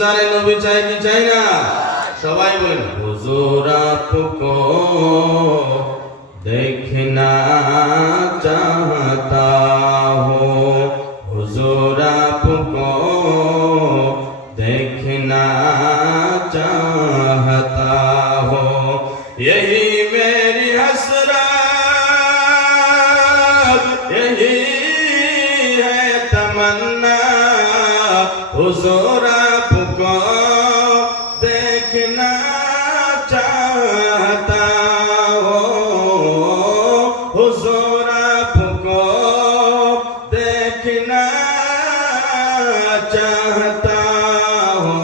ইন্তজারে নবী চাই কি চাই না সবাই বলেন হুজুর আপকো देखना चाहता हो हुजूर आपको देखना चाहता हो यही मेरी हसरत यही है तमन्ना हुजूर आपको देखना चाहता हो हुजूर आपको देखना चाहता हो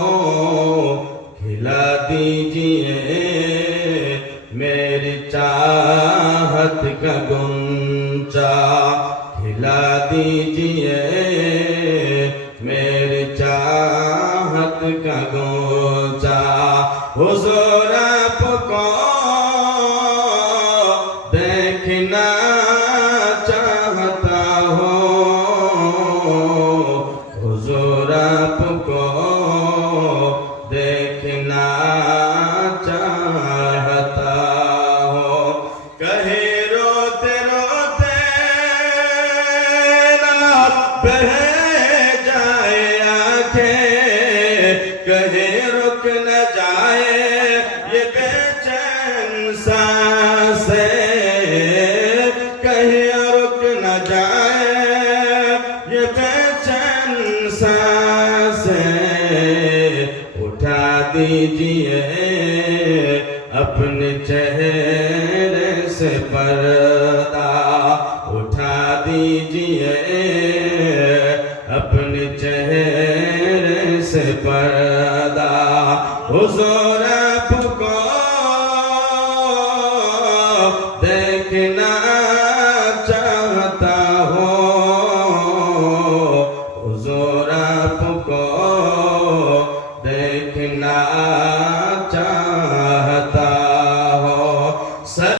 खिला दीजिए मेरी चाहत का गुंचा खिला दीजिए হুজুর बेचैन साँसें उठा दीजिए अपने चेहरे से पर्दा उठा दीजिए अपने चेहरे से पर्दा हुजूर Zora.